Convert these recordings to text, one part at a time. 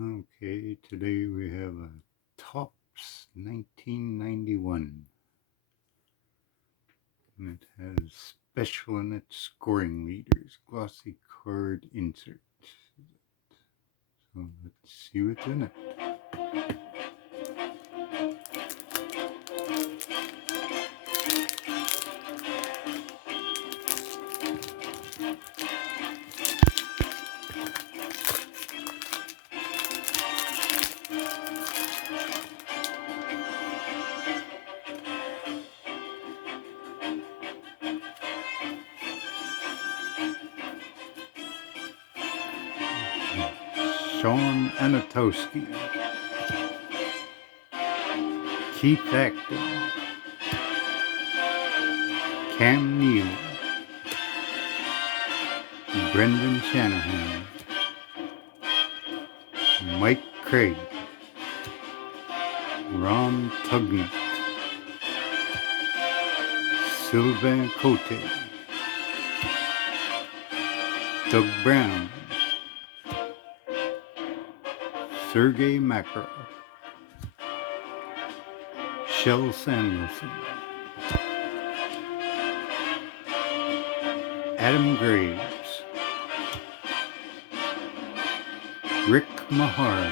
Okay, today we have a Topps 1991. And it has special in it scoring leaders, glossy card insert. So let's see what's in it. Sean Anatowski, Keith Acton, Cam Neal, Brendan Shanahan, Mike Craig, Ron Tugnutt, Sylvain Cote, Doug Brown, Sergei Makarov, Shel Samuelson, Adam Graves, Rick Mahar,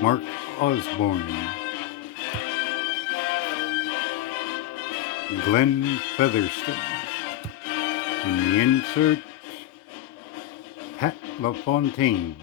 Mark Osborne, Glenn Featherston. In the insert, Pat LaFontaine.